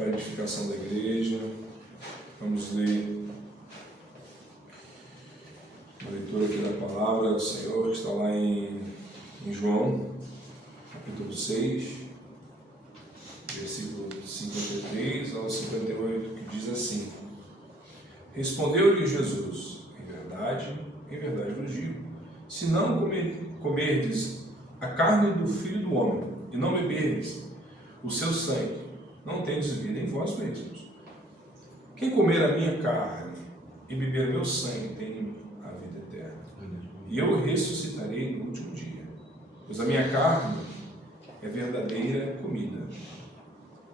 para a edificação da igreja. Vamos ler a leitura aqui da palavra do Senhor, que está lá em João, capítulo 6, versículo 53 ao 58, que diz assim: Respondeu-lhe Jesus: em verdade vos digo, se não comerdes a carne do Filho do Homem e não beberdes o seu sangue, não tendes vida em vós mesmos. Quem comer a minha carne e beber o meu sangue tem a vida eterna, e eu o ressuscitarei no último dia. Pois a minha carne é verdadeira comida,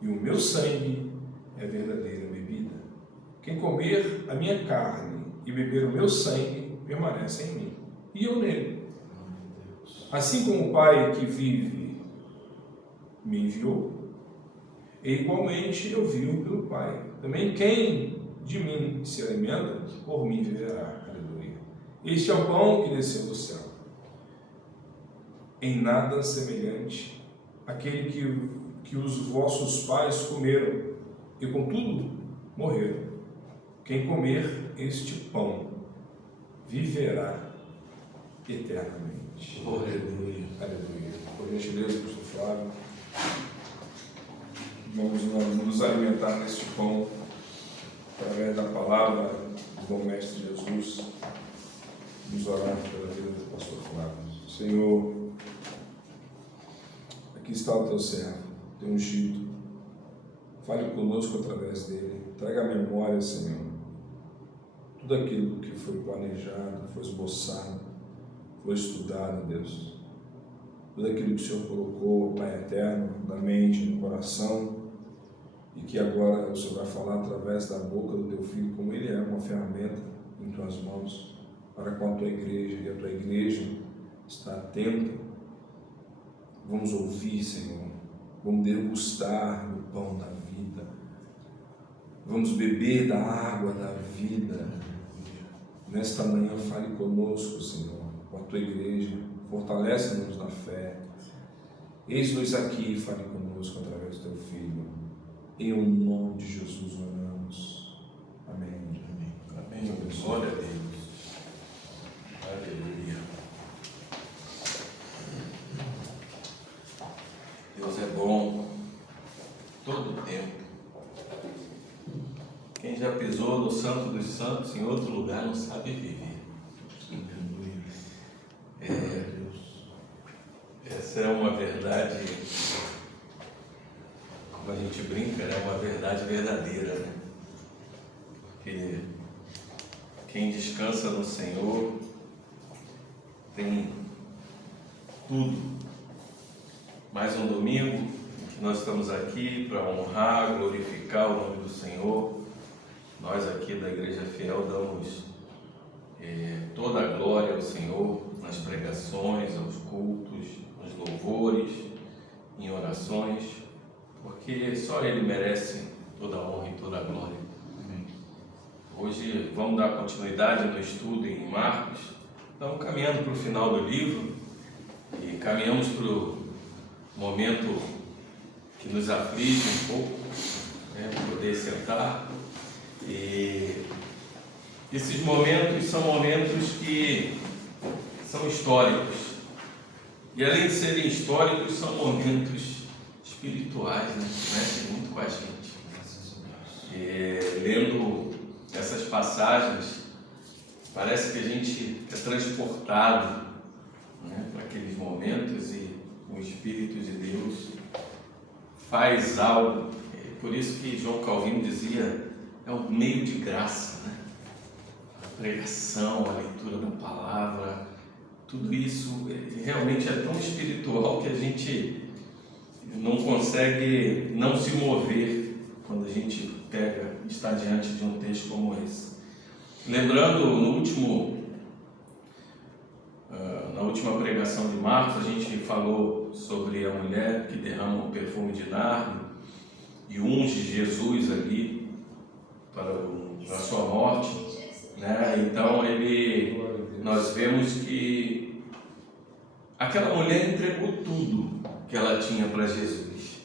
e o meu sangue é verdadeira bebida. Quem comer a minha carne e beber o meu sangue permanece em mim, e eu nele. Assim como o Pai que vive me enviou, e igualmente eu vivo pelo Pai. Também quem de mim se alimenta, por mim viverá. Aleluia. Este é o pão que desceu do céu, em nada semelhante àquele que os vossos pais comeram, e contudo morreram. Quem comer este pão viverá eternamente. Aleluia. Aleluia. Por gentileza, pastor Flávio, vamos nos alimentar neste pão através da palavra do bom mestre Jesus. Vamos orar pela vida do pastor Flávio. Senhor, aqui está o teu servo, teu ungido. Fale conosco através dele. Traga à memória, Senhor, tudo aquilo que foi planejado, foi esboçado, foi estudado, Deus. Tudo aquilo que o Senhor colocou, Pai eterno, na mente, no coração, e que agora o Senhor vai falar através da boca do teu Filho, como ele é uma ferramenta em tuas mãos, para com a tua igreja, e a tua igreja está atenta. Vamos ouvir, Senhor, vamos degustar do pão da vida, vamos beber da água da vida. Nesta manhã, fale conosco, Senhor, com a tua igreja, fortalece-nos na fé. Eis-nos aqui, fale conosco através do teu Filho. Em o nome de Jesus oramos. Amém. Amém. Amém. Glória a Deus. Aleluia. Deus é bom todo o tempo. Quem já pisou no Santo dos Santos em outro lugar não sabe viver. Essa é uma verdade, como a gente brinca, é uma verdade verdadeira, né? Porque quem descansa no Senhor tem tudo. Mais um domingo que nós estamos aqui para honrar, glorificar o nome do Senhor. Nós aqui da Igreja Fiel damos toda a glória ao Senhor nas pregações, aos cultos, nos louvores, em orações, porque só Ele merece toda a honra e toda a glória. Amém. Hoje vamos dar continuidade no estudo em Marcos. Estamos caminhando para o final do livro e caminhamos para o momento que nos aflige um pouco, né, poder sentar. E esses momentos são momentos que são históricos. E além de serem históricos, são momentos espirituais, né? Que mexem muito com a gente. Lendo essas passagens, parece que a gente é transportado, né, para aqueles momentos, e o Espírito de Deus faz algo. Por isso que João Calvino dizia, é um meio de graça, né? A pregação, a leitura da palavra, tudo isso realmente é tão espiritual que a gente não consegue não se mover quando a gente está diante de um texto como esse. Lembrando, na última pregação de Marcos, a gente falou sobre a mulher que derrama o perfume de nardo e unge Jesus ali para a sua morte, né? Então nós vemos que aquela mulher entregou tudo que ela tinha para Jesus.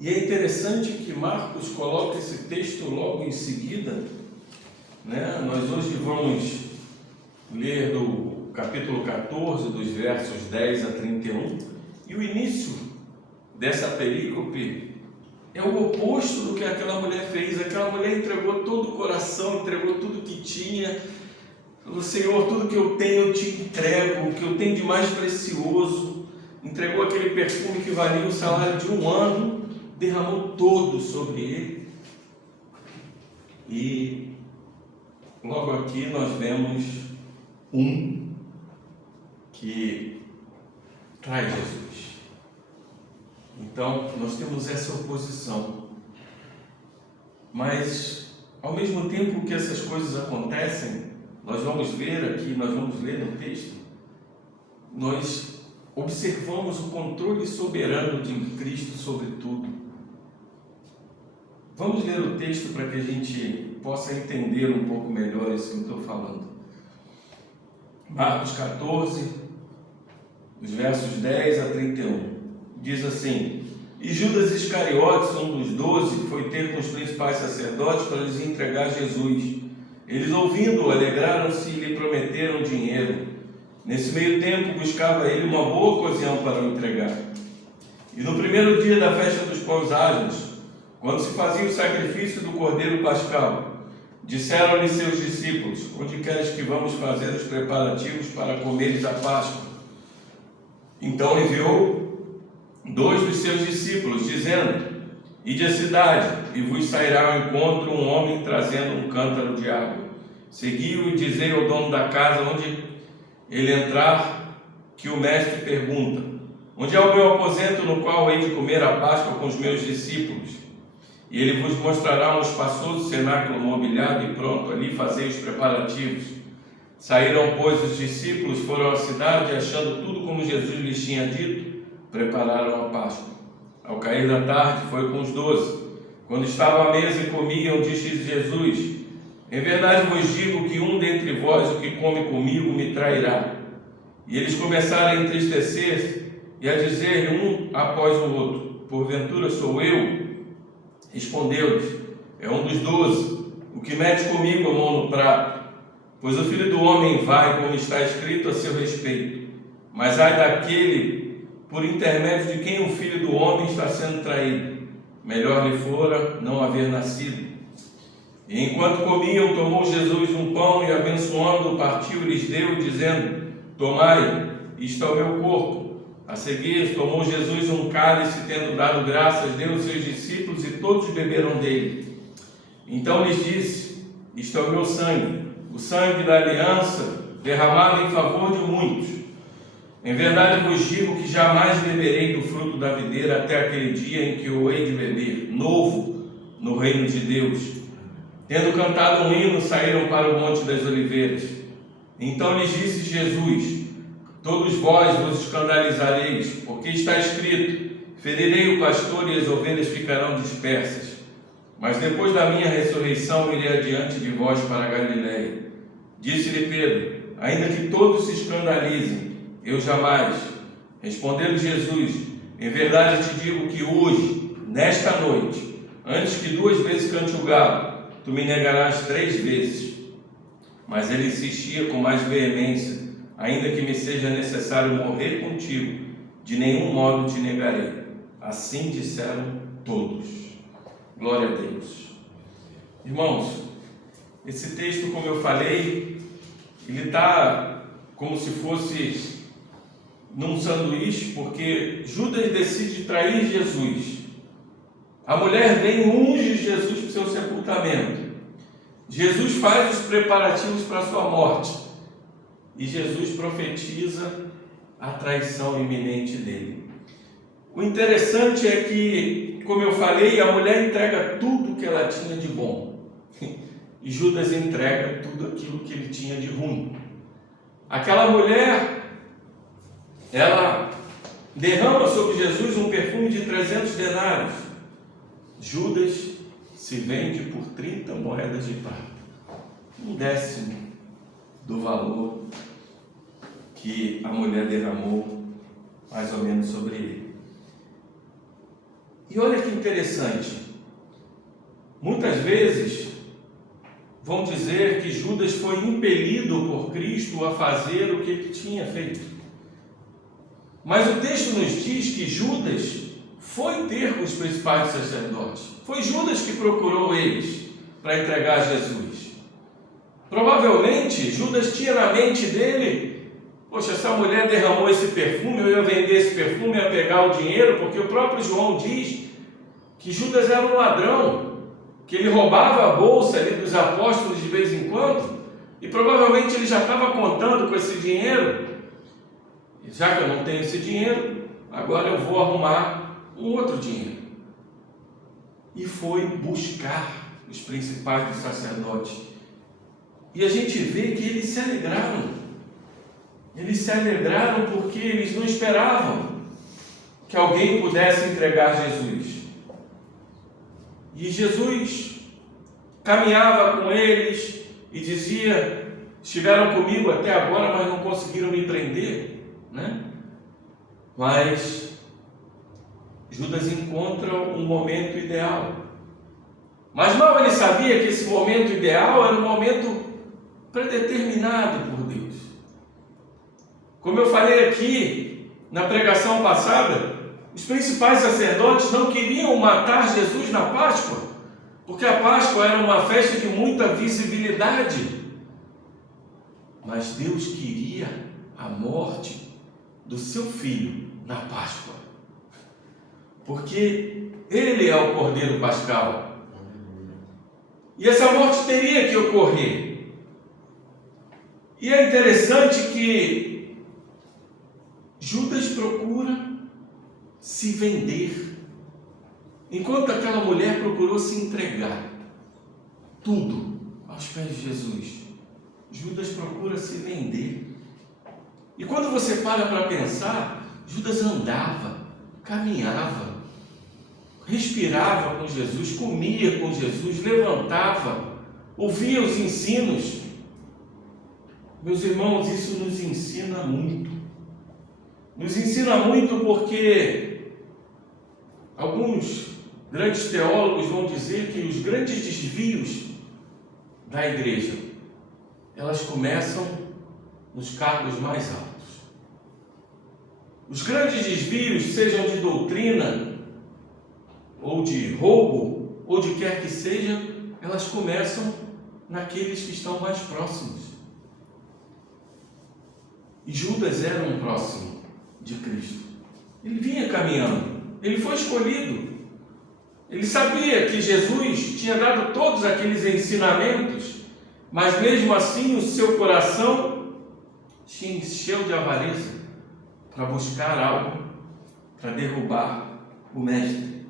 E é interessante que Marcos coloca esse texto logo em seguida, né? Nós hoje vamos ler do capítulo 14, dos versos 10 a 31, e o início dessa perícope é o oposto do que aquela mulher fez. Aquela mulher entregou todo o coração, entregou tudo que tinha. Falou: Senhor, tudo que eu tenho eu te entrego, o que eu tenho de mais precioso. Entregou aquele perfume que valia o salário de um ano, derramou todo sobre ele. E logo aqui nós vemos um que traz Jesus. Então nós temos essa oposição, mas ao mesmo tempo que essas coisas acontecem, nós vamos ver aqui, nós vamos ler no texto, nós observamos o controle soberano de Cristo sobre tudo. Vamos ler o texto para que a gente possa entender um pouco melhor isso que eu estou falando. Marcos 14, dos versos 10 a 31, diz assim: E Judas Iscariotes, um dos 12, foi ter com os principais sacerdotes para lhes entregar Jesus. Eles, ouvindo-o, alegraram-se e lhe prometeram dinheiro. Nesse meio tempo, buscava ele uma boa ocasião para o entregar. E no primeiro dia da festa dos pães asmos, quando se fazia o sacrifício do cordeiro pascal, disseram-lhe seus discípulos: Onde queres que vamos fazer os preparativos para comeres a Páscoa? Então enviou 2 dos seus discípulos, dizendo: Ide à cidade, e vos sairá ao encontro um homem trazendo um cântaro de água. Segui-o e dizei ao dono da casa, onde ele entrar, que o mestre pergunta: Onde é o meu aposento no qual hei de comer a Páscoa com os meus discípulos? E ele vos mostrará um espaçoso cenáculo mobiliado e pronto, ali fazei os preparativos. Saíram, pois, os discípulos, foram à cidade, achando tudo como Jesus lhes tinha dito, prepararam a Páscoa. Ao cair da tarde, foi com os 12. Quando estavam à mesa e comiam, disse Jesus: Em verdade vos digo que um dentre vós, o que come comigo, me trairá. E eles começaram a entristecer-se e a dizer-lhe um após o outro: Porventura sou eu? Respondeu-lhes: É um dos 12, o que mete comigo a mão no prato. Pois o Filho do Homem vai, como está escrito a seu respeito. Mas ai daquele por intermédio de quem o Filho do Homem está sendo traído. Melhor lhe fora não haver nascido. E enquanto comiam, tomou Jesus um pão e, abençoando-o, partiu e lhes deu, dizendo: Tomai, isto é o meu corpo. A seguir, tomou Jesus um cálice, tendo dado graças, deu aos seus discípulos, e todos beberam dele. Então lhes disse: Isto é o meu sangue, o sangue da aliança, derramado em favor de muitos. Em verdade vos digo que jamais beberei do fruto da videira até aquele dia em que o hei de beber, novo no reino de Deus. Tendo cantado um hino, saíram para o Monte das Oliveiras. Então lhes disse Jesus: Todos vós vos escandalizareis, porque está escrito: Ferirei o pastor e as ovelhas ficarão dispersas. Mas depois da minha ressurreição irei adiante de vós para a Galiléia. Disse-lhe Pedro: Ainda que todos se escandalizem, eu jamais. Respondeu-lhe Jesus: Em verdade te digo que hoje, nesta noite, antes que 2 vezes cante o galo, tu me negarás 3 vezes. Mas ele insistia com mais veemência: Ainda que me seja necessário morrer contigo, de nenhum modo te negarei. Assim disseram todos. Glória a Deus. Irmãos, esse texto, como eu falei, ele está como se fosse num sanduíche, porque Judas decide trair Jesus. A mulher vem e unge Jesus para o seu sepultamento. Jesus faz os preparativos para a sua morte. E Jesus profetiza a traição iminente dele. O interessante é que, como eu falei, a mulher entrega tudo que ela tinha de bom. E Judas entrega tudo aquilo que ele tinha de ruim. Aquela mulher, ela derrama sobre Jesus um perfume de 300 denários. Judas se vende por 30 moedas de prata. 1/10 do valor que a mulher derramou mais ou menos sobre ele. E olha que interessante, muitas vezes vão dizer que Judas foi impelido por Cristo a fazer o que ele tinha feito. Mas o texto nos diz que Judas foi ter com os principais sacerdotes. Foi Judas que procurou eles para entregar Jesus. Provavelmente Judas tinha na mente dele: poxa, essa mulher derramou esse perfume, eu ia vender esse perfume, ia pegar o dinheiro, porque o próprio João diz que Judas era um ladrão, que ele roubava a bolsa ali dos apóstolos de vez em quando, e provavelmente ele já estava contando com esse dinheiro. Já que eu não tenho esse dinheiro, agora eu vou arrumar um outro dinheiro. E foi buscar os principais dos sacerdotes. E a gente vê que eles se alegraram. Eles se alegraram porque eles não esperavam que alguém pudesse entregar Jesus. E Jesus caminhava com eles e dizia: estiveram comigo até agora, mas não conseguiram me prender, né? Mas Judas encontra um momento ideal. Mas mal ele sabia que esse momento ideal era um momento predeterminado por Deus. Como eu falei aqui na pregação passada, os principais sacerdotes não queriam matar Jesus na Páscoa, porque a Páscoa era uma festa de muita visibilidade. Mas Deus queria a morte do seu filho na Páscoa, porque ele é o Cordeiro Pascal, e essa morte teria que ocorrer. E é interessante que Judas procura se vender, enquanto aquela mulher procurou se entregar tudo aos pés de Jesus. Judas procura se vender. E quando você para pensar, Judas andava, caminhava, respirava com Jesus, comia com Jesus, levantava, ouvia os ensinos. Meus irmãos, isso nos ensina muito. Nos ensina muito porque alguns grandes teólogos vão dizer que os grandes desvios da igreja, elas começam nos cargos mais altos. Os grandes desvios, sejam de doutrina, ou de roubo, ou de quer que seja, elas começam naqueles que estão mais próximos. E Judas era um próximo de Cristo. Ele vinha caminhando, ele foi escolhido. Ele sabia que Jesus tinha dado todos aqueles ensinamentos, mas mesmo assim o seu coração se encheu de avareza para buscar algo, para derrubar o mestre.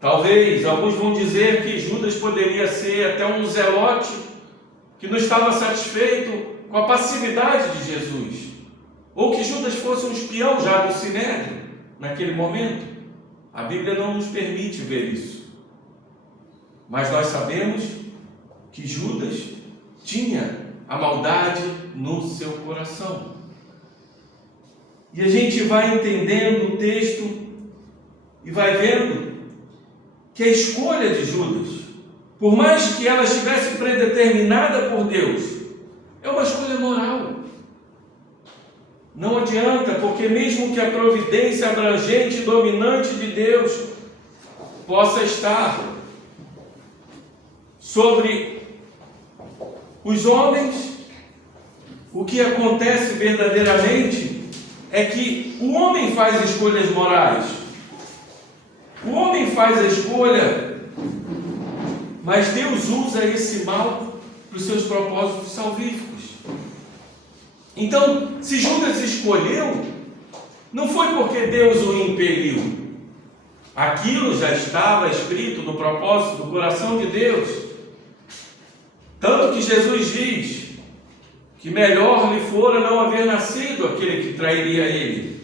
Talvez alguns vão dizer que Judas poderia ser até um zelote que não estava satisfeito com a passividade de Jesus, ou que Judas fosse um espião já do Sinédrio naquele momento. A Bíblia não nos permite ver isso, mas nós sabemos que Judas tinha a maldade no seu coração. E a gente vai entendendo o texto e vai vendo que a escolha de Judas, por mais que ela estivesse predeterminada por Deus, é uma escolha moral. Não adianta, porque mesmo que a providência abrangente e dominante de Deus possa estar sobre os homens, o que acontece verdadeiramente é que o homem faz escolhas morais. O homem faz a escolha, mas Deus usa esse mal para os seus propósitos salvíficos. Então, se Judas escolheu, não foi porque Deus o impeliu. Aquilo já estava escrito no propósito do coração de Deus. Tanto que Jesus diz que melhor lhe fora não haver nascido aquele que trairia ele.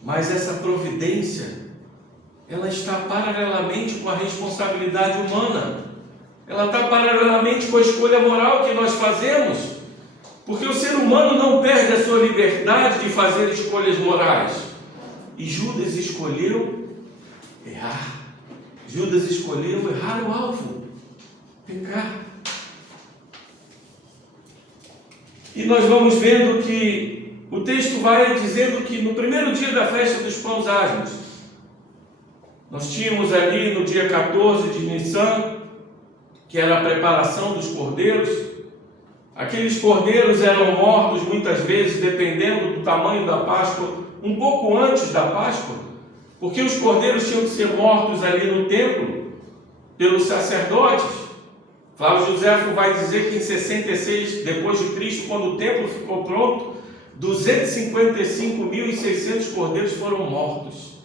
Mas essa providência, ela está paralelamente com a responsabilidade humana. Ela está paralelamente com a escolha moral que nós fazemos. Porque o ser humano não perde a sua liberdade de fazer escolhas morais. e Judas escolheu errar. Judas escolheu errar o alvo, pecar. E nós vamos vendo que o texto vai dizendo que no primeiro dia da festa dos pães asmos, nós tínhamos ali no dia 14 de Nissan, que era a preparação dos cordeiros. Aqueles cordeiros eram mortos muitas vezes, dependendo do tamanho da Páscoa, um pouco antes da Páscoa, porque os cordeiros tinham que ser mortos ali no templo, pelos sacerdotes. Flávio Joséfo vai dizer que em 66 depois de Cristo, quando o templo ficou pronto, 255.600 cordeiros foram mortos.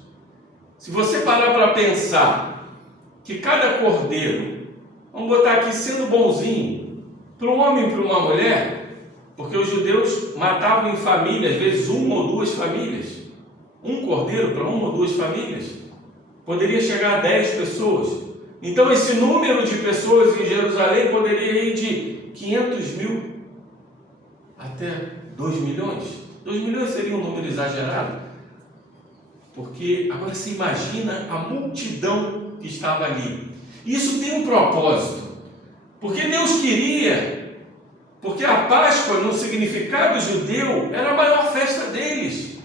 Se você parar para pensar que cada cordeiro, vamos botar aqui sendo bonzinho, para um homem e para uma mulher, porque os judeus matavam em família, às vezes uma ou duas famílias, um cordeiro para uma ou duas famílias, poderia chegar a 10 pessoas. Então esse número de pessoas em Jerusalém poderia ir de 500.000 até 2 milhões. 2 milhões seria um número exagerado, porque agora se imagina a multidão que estava ali. Isso tem um propósito, porque Deus queria, porque a Páscoa, no significado judeu, era a maior festa deles,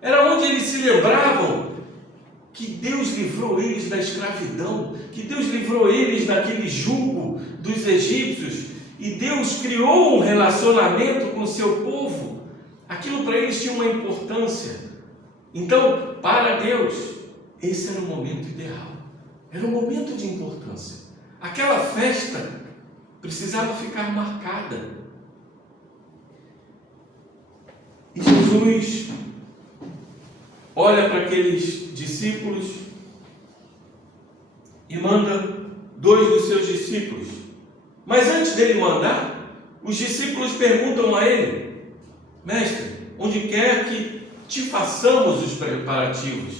era onde eles se lembravam que Deus livrou eles da escravidão, que Deus livrou eles daquele jugo dos egípcios, e Deus criou um relacionamento com o seu povo. Aquilo para eles tinha uma importância. Então, para Deus, esse era o momento ideal, era um momento de importância. Aquela festa precisava ficar marcada. E Jesus olha para aqueles discípulos e manda 2 dos seus discípulos. Mas antes dele mandar, os discípulos perguntam a ele: Mestre, onde quer que te façamos os preparativos?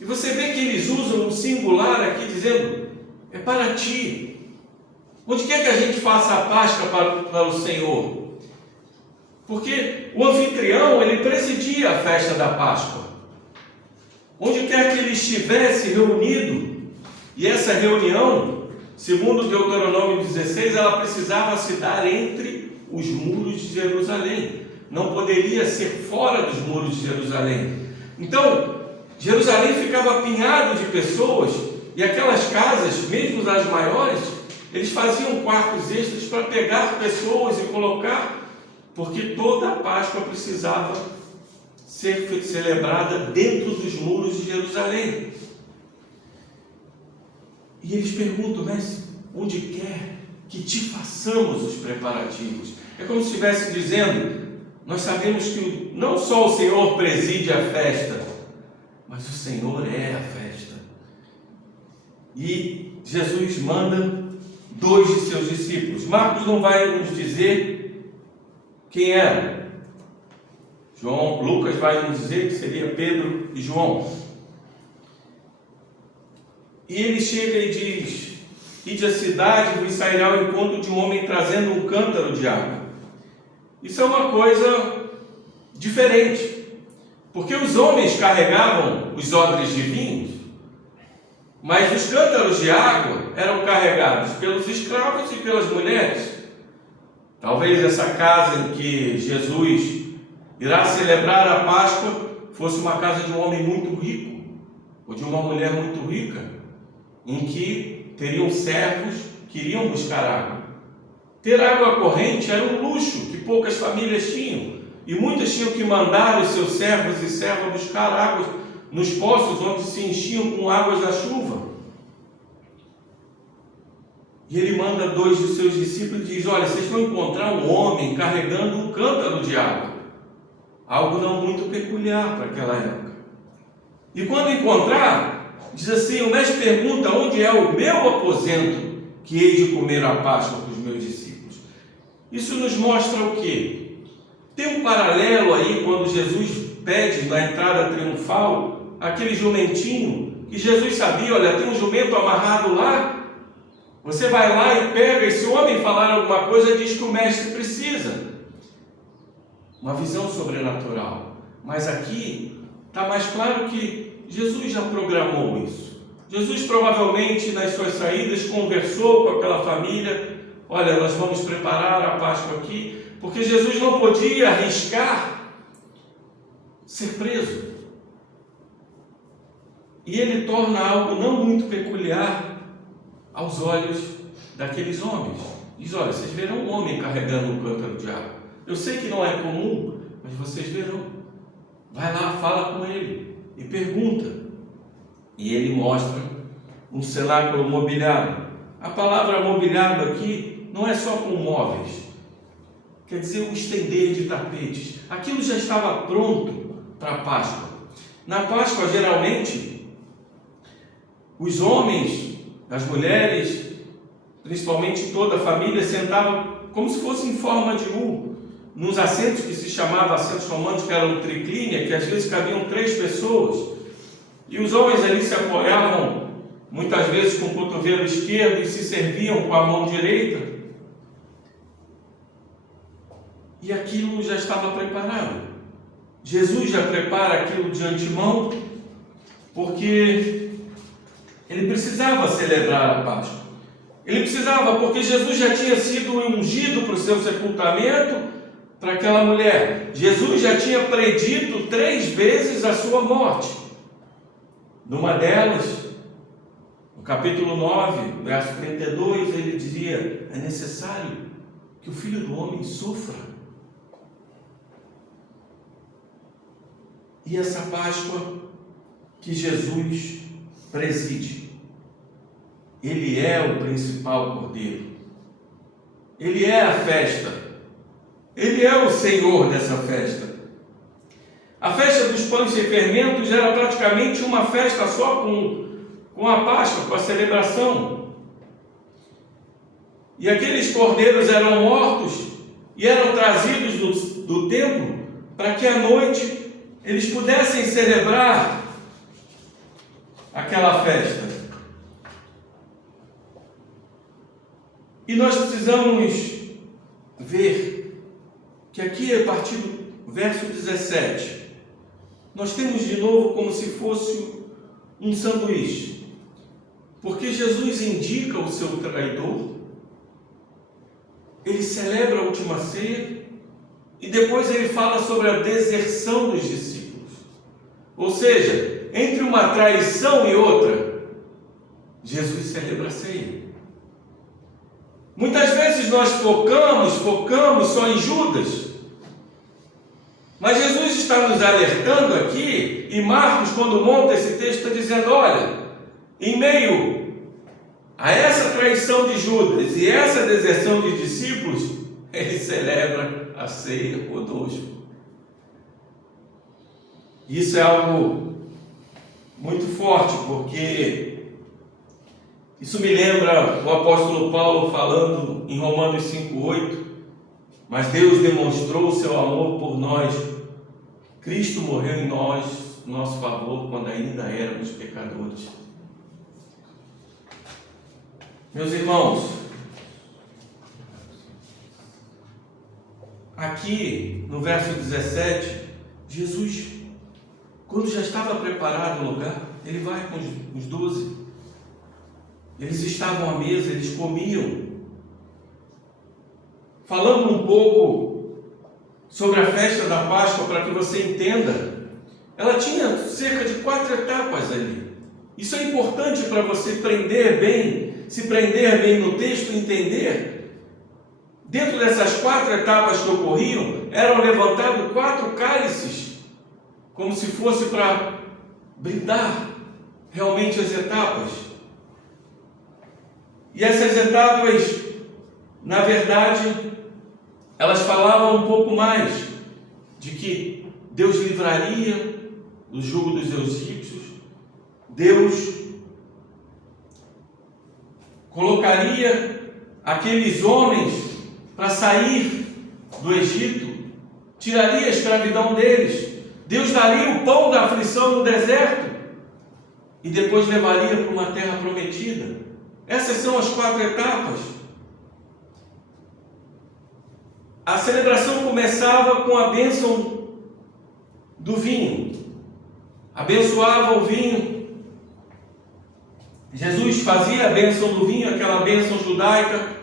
E você vê que eles usam um singular aqui, dizendo: é para ti. Onde quer que a gente faça a Páscoa para o Senhor? Porque o anfitrião, ele presidia a festa da Páscoa. Onde quer que ele estivesse reunido, e essa reunião, segundo Deuteronômio 16, ela precisava se dar entre os muros de Jerusalém, não poderia ser fora dos muros de Jerusalém. Então, Jerusalém ficava apinhado de pessoas, e aquelas casas, mesmo as maiores, eles faziam quartos extras para pegar pessoas e colocar, porque toda a Páscoa precisava ser celebrada dentro dos muros de Jerusalém. E eles perguntam: mas onde quer que te façamos os preparativos? É como se estivesse dizendo: nós sabemos que não só o Senhor preside a festa, mas o Senhor é a festa. E Jesus manda 2 de seus discípulos. Marcos não vai nos dizer quem era. Lucas vai nos dizer que seria Pedro e João. E ele chega e diz: ide à cidade, vos sairá ao encontro de um homem trazendo um cântaro de água. Isso é uma coisa diferente, porque os homens carregavam os odres de vinhos, mas os cântaros de água eram carregados pelos escravos e pelas mulheres. Talvez essa casa em que Jesus irá celebrar a Páscoa fosse uma casa de um homem muito rico, ou de uma mulher muito rica, em que teriam servos que iriam buscar água. Ter água corrente era um luxo que poucas famílias tinham, e muitas tinham que mandar os seus servos e servas buscar água nos poços onde se enchiam com águas da chuva. E ele manda 2 dos seus discípulos e diz: olha, vocês vão encontrar um homem carregando um cântaro de água. Algo não muito peculiar para aquela época. E quando encontrar, diz assim: o mestre pergunta: onde é o meu aposento que hei de comer a Páscoa com os meus discípulos? Isso nos mostra o quê? Tem um paralelo aí quando Jesus pede na entrada triunfal aquele jumentinho, que Jesus sabia: olha, tem um jumento amarrado lá, você vai lá e pega, e se o homem falar alguma coisa, diz que o mestre precisa. Uma visão sobrenatural. Mas aqui está mais claro que Jesus já programou isso. Jesus provavelmente nas suas saídas conversou com aquela família: olha, nós vamos preparar a Páscoa aqui, porque Jesus não podia arriscar ser preso. E ele torna algo não muito peculiar aos olhos daqueles homens. Diz: olha, vocês verão um homem carregando um cântaro de água. Eu sei que não é comum, mas vocês verão. Vai lá, fala com ele e pergunta. E ele mostra um cenáculo mobiliado. A palavra mobiliado aqui não é só com móveis, quer dizer o estender de tapetes. Aquilo já estava pronto para a Páscoa. Na Páscoa, geralmente, os homens, as mulheres, principalmente toda a família, sentavam como se fosse em forma de U, nos assentos que se chamavam assentos romanos, que eram triclínea, que às vezes cabiam 3 pessoas. E os homens ali se apoiavam, muitas vezes com o cotovelo esquerdo, e se serviam com a mão direita. E aquilo já estava preparado. Jesus já prepara aquilo de antemão, porque ele precisava celebrar a Páscoa. Ele precisava, porque Jesus já tinha sido ungido para o seu sepultamento para aquela mulher. Jesus já tinha predito 3 vezes a sua morte. Numa delas, no capítulo 9, verso 32, ele dizia: é necessário que o Filho do Homem sofra. E essa Páscoa que Jesus preside, ele é o principal cordeiro, ele é a festa, ele é o Senhor dessa festa. A festa dos pães sem fermentos era praticamente uma festa só com a Páscoa, com a celebração. E aqueles cordeiros eram mortos e eram trazidos do templo para que à noite eles pudessem celebrar aquela festa. E nós precisamos ver que aqui, a partir do verso 17, nós temos de novo como se fosse um sanduíche, porque Jesus indica o seu traidor, ele celebra a última ceia e depois ele fala sobre a deserção dos discípulos. Ou seja, entre uma traição e outra, Jesus celebra a ceia. Muitas vezes nós focamos só em Judas, mas Jesus está nos alertando aqui, e Marcos, quando monta esse texto, está dizendo: olha, em meio a essa traição de Judas e essa deserção de discípulos, ele celebra a ceia conosco. Isso é algo muito forte, porque isso me lembra o apóstolo Paulo falando em Romanos 5,8: mas Deus demonstrou o seu amor por nós, Cristo morreu em nosso favor, quando ainda éramos pecadores. Meus irmãos, aqui no verso 17, Jesus, quando já estava preparado o lugar, ele vai com os 12. Eles estavam à mesa, eles comiam. Falando um pouco sobre a festa da Páscoa, para que você entenda, ela tinha cerca de 4 etapas ali. Isso é importante para você prender bem, se prender bem no texto e entender. Dentro dessas 4 etapas que ocorriam, eram levantados 4 cálices, como se fosse para brindar realmente as etapas. E essas etapas, na verdade, elas falavam um pouco mais de que Deus livraria do jugo dos egípcios, Deus colocaria aqueles homens para sair do Egito, tiraria a escravidão deles, Deus daria o pão da aflição no deserto e depois levaria para uma terra prometida. Essas são as 4 etapas. A celebração começava com a bênção do vinho. abençoava o vinho. Jesus fazia a bênção do vinho, aquela bênção judaica.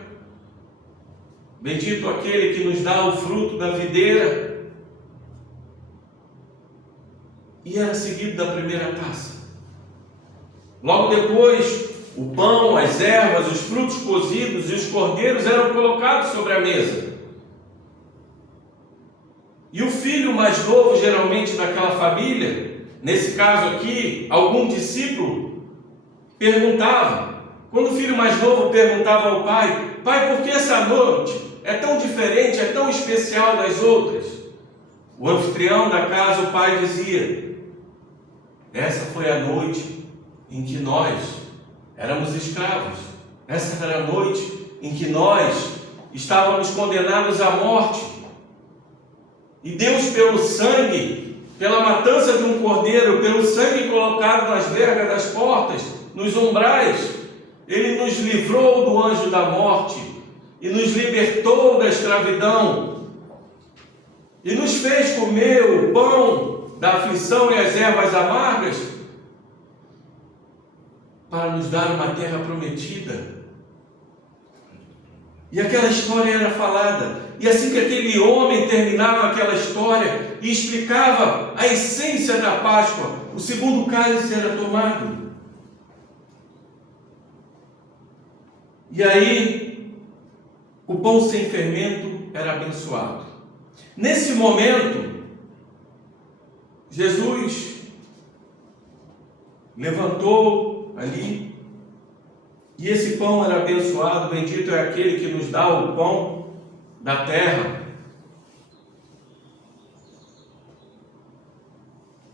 Bendito aquele que nos dá o fruto da videira. E era seguido da primeira taça. Logo depois, o pão, as ervas, os frutos cozidos e os cordeiros eram colocados sobre a mesa. E o filho mais novo, geralmente daquela família, nesse caso aqui, algum discípulo, perguntava. Quando o filho mais novo perguntava ao pai: pai, por que essa noite é tão diferente, é tão especial das outras? O anfitrião da casa, o pai, dizia: essa foi a noite em que nós éramos escravos. Essa era a noite em que nós estávamos condenados à morte. E Deus, pelo sangue, pela matança de um cordeiro, pelo sangue colocado nas vergas das portas, nos umbrais, Ele nos livrou do anjo da morte e nos libertou da escravidão e nos fez comer o pão da aflição e as ervas amargas para nos dar uma terra prometida. E aquela história era falada. E assim que aquele homem terminava aquela história e explicava a essência da Páscoa, o segundo cálice era tomado. E aí, o pão sem fermento era abençoado. Nesse momento, Jesus levantou ali, e esse pão era abençoado. Bendito é aquele que nos dá o pão da terra.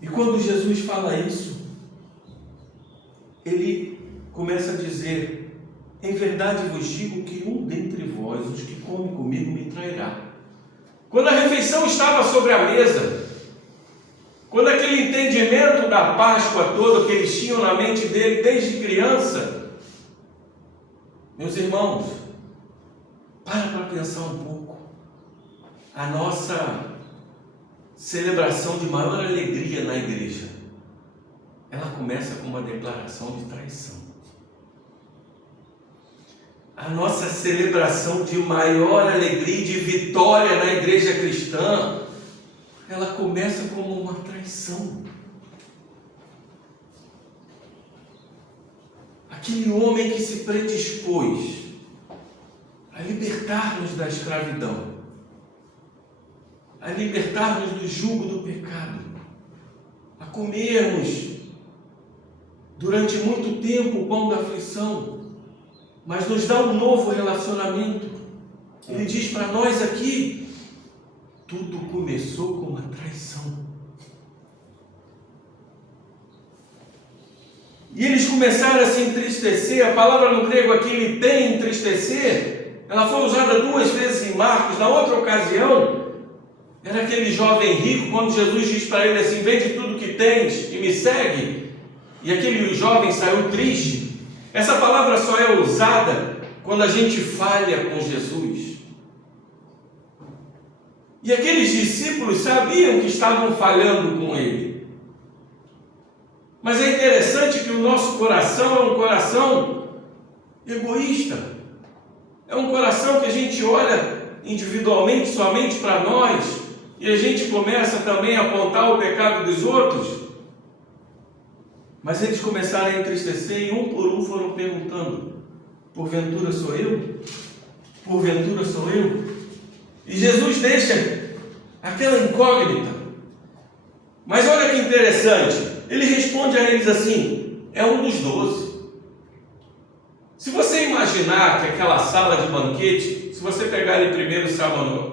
E quando Jesus fala isso, ele começa a dizer: em verdade vos digo que um dentre vós, os que comem comigo, me trairá. Quando a refeição estava sobre a mesa, quando aquele entendimento da Páscoa toda que eles tinham na mente dele desde criança, meus irmãos, para pensar um pouco. A nossa celebração de maior alegria na igreja, ela começa com uma declaração de traição. A nossa celebração de maior alegria e de vitória na igreja cristã, ela começa como uma traição. Aquele homem que se predispôs a libertar-nos da escravidão, a libertar-nos do jugo do pecado, a comermos durante muito tempo o pão da aflição, mas nos dá um novo relacionamento. Ele diz para nós aqui: tudo começou com uma traição. E eles começaram a se entristecer. A palavra no grego aqui, litém, entristecer, ela foi usada 2 vezes em Marcos. Na outra ocasião, era aquele jovem rico, quando Jesus diz para ele assim: vende tudo que tens e me segue. E aquele jovem saiu triste. Essa palavra só é usada quando a gente falha com Jesus. E aqueles discípulos sabiam que estavam falhando com ele. Mas é interessante que o nosso coração é um coração egoísta. É um coração que a gente olha individualmente somente para nós, e a gente começa também a apontar o pecado dos outros. Mas eles começaram a entristecer e um por um foram perguntando: porventura sou eu? Porventura sou eu? E Jesus deixa aquela incógnita. Mas olha que interessante, ele responde a eles assim: é um dos 12. Se você imaginar que aquela sala de banquete, se você pegar em 1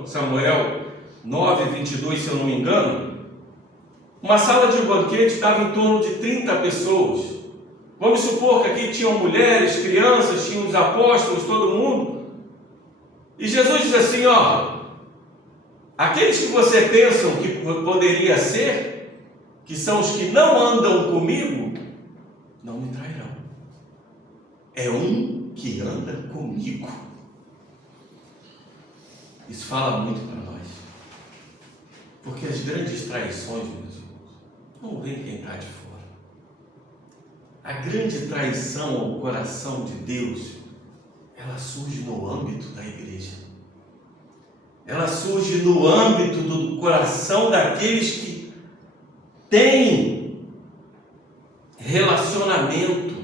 Samuel 9:22, se eu não me engano, uma sala de banquete estava em torno de 30 pessoas. Vamos supor que aqui tinham mulheres, crianças, tinham os apóstolos, todo mundo. E Jesus diz assim: ó, aqueles que você pensa que poderia ser, que são os que não andam comigo, não me trairão. É um que anda comigo. Isso fala muito para nós. Porque as grandes traições, meus irmãos, não vem quem está de fora. a grande traição ao coração de Deus, ela surge no âmbito da igreja. Ela surge no âmbito do coração daqueles que têm relacionamento.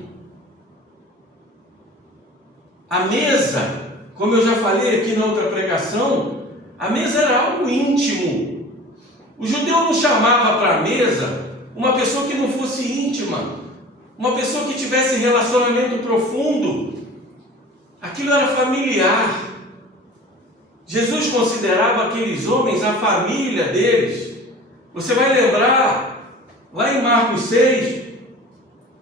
A mesa, como eu já falei aqui na outra pregação, a mesa era algo íntimo. O judeu não chamava para a mesa uma pessoa que não fosse íntima, uma pessoa que tivesse relacionamento profundo. Aquilo era familiar. Jesus considerava aqueles homens a família deles. Você vai lembrar, lá em Marcos 6,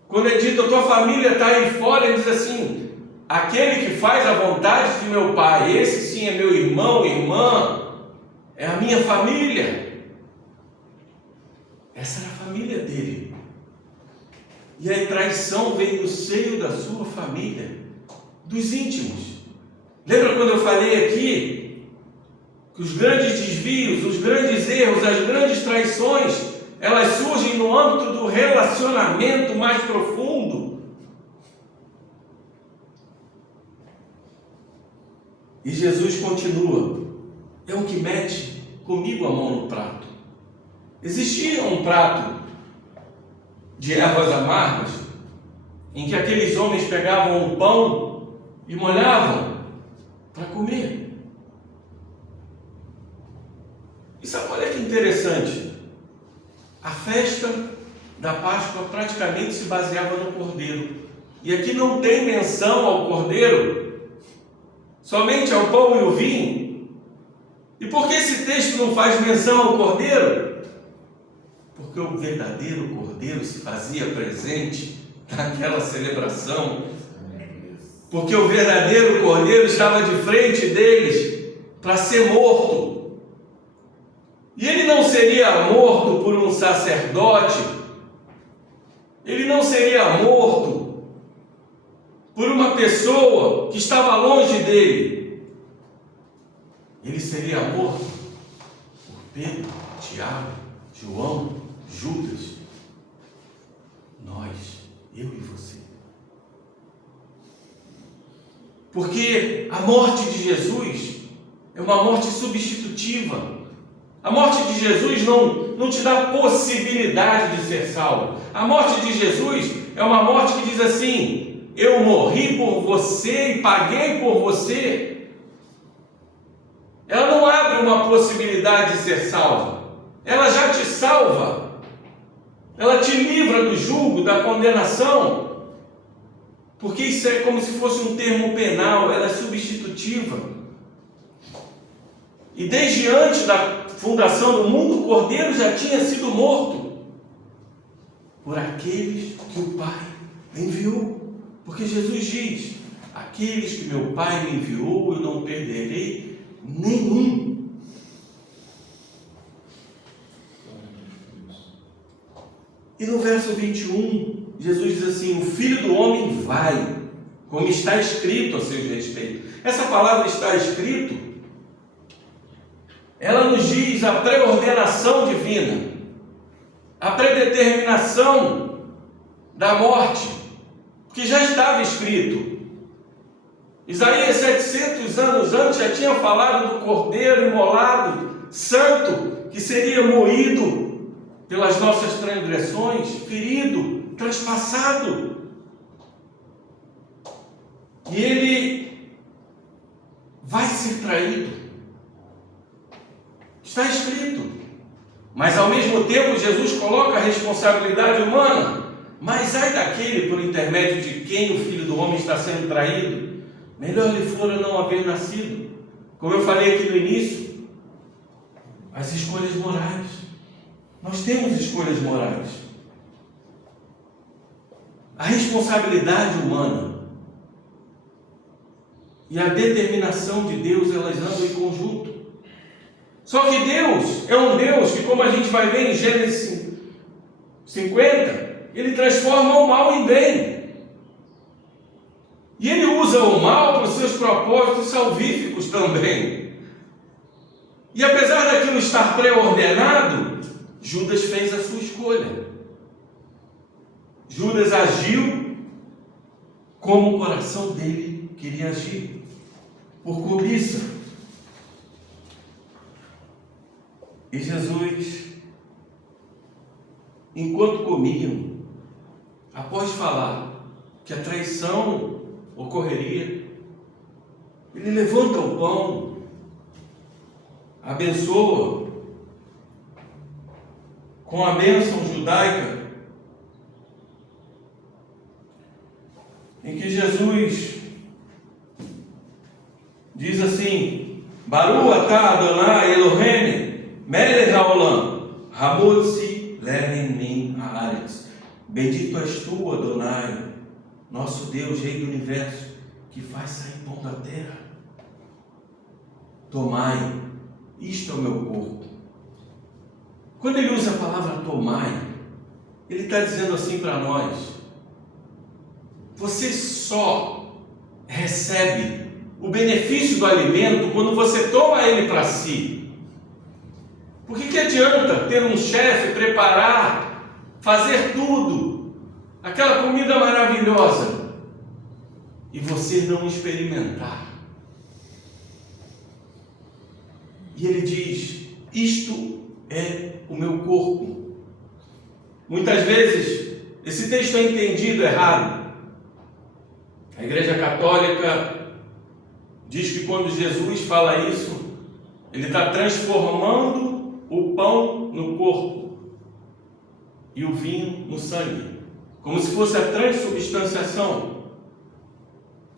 quando é dito, a tua família está aí fora, ele diz assim, aquele que faz a vontade de meu Pai, esse sim é meu irmão, irmã, é a minha família. Essa era a família dele. E a traição vem do seio da sua família, dos íntimos. Lembra quando eu falei aqui que os grandes desvios, os grandes erros, as grandes traições, elas surgem no âmbito do relacionamento mais profundo? E Jesus continua, é o que mete comigo a mão no prato. Existia um prato de ervas amargas, em que aqueles homens pegavam o pão e molhavam para comer. E sabe, olha que interessante, a festa da Páscoa praticamente se baseava no cordeiro, e aqui não tem menção ao cordeiro, somente ao pão e o vinho. E por que esse texto não faz menção ao cordeiro? Porque o verdadeiro cordeiro se fazia presente naquela celebração, porque o verdadeiro cordeiro estava de frente deles para ser morto. E ele não seria morto por um sacerdote, ele não seria morto por uma pessoa que estava longe dele, ele seria morto por Pedro, Tiago, João, Judas, nós, eu e você. Porque a morte de Jesus é uma morte substitutiva. A morte de Jesus não te dá possibilidade de ser salvo. A morte de Jesus é uma morte que diz assim, eu morri por você e paguei por você. Ela não abre uma possibilidade de ser salvo. Ela já te salva. Ela te livra do jugo, da condenação. Porque isso é como se fosse um termo penal, ela é substitutiva. E desde antes da fundação do mundo, o Cordeiro já tinha sido morto por aqueles que o Pai enviou. Porque Jesus diz, aqueles que meu Pai me enviou, eu não perderei nenhum. E no verso 21, Jesus diz assim, o Filho do Homem vai, como está escrito a seu respeito. Essa palavra está escrito, ela nos diz a pré-ordenação divina, a predeterminação da morte, que já estava escrito. Isaías 700 anos antes já tinha falado do Cordeiro imolado, santo, que seria moído pelas nossas transgressões, ferido, traspassado. E ele vai ser traído. Está escrito. Mas ao mesmo tempo Jesus coloca a responsabilidade humana. Mas ai daquele por intermédio de quem o Filho do Homem está sendo traído. Melhor lhe fora não haver nascido. Como eu falei aqui no início, as escolhas morais. Nós temos escolhas morais. A responsabilidade humana e a determinação de Deus, elas andam em conjunto. Só que Deus é um Deus que, como a gente vai ver em Gênesis 50, Ele transforma o mal em bem. E Ele usa o mal para os seus propósitos salvíficos também. E apesar daquilo estar pré-ordenado, Judas fez a sua escolha. Judas agiu como o coração dele queria agir, por cobiça. E Jesus, enquanto comiam, após falar que a traição ocorreria, ele levanta o pão, abençoa com a bênção judaica, em que Jesus diz assim: Baruch atah Adonai Eloheinu melech haolam hamotzi lechem min haaretz. Bendito és tu, Adonai, nosso Deus, Rei do Universo, que faz sair pão da terra. Tomai, isto é o meu corpo. Quando ele usa a palavra tomai, ele está dizendo assim para nós: você só recebe o benefício do alimento quando você toma ele para si. Por que adianta ter um chefe, preparar, fazer tudo, aquela comida maravilhosa, e você não experimentar? E ele diz: isto é o meu corpo. Muitas vezes esse texto é entendido errado. A Igreja Católica diz que quando Jesus fala isso, ele está transformando o pão no corpo e o vinho no sangue, como se fosse a transubstanciação.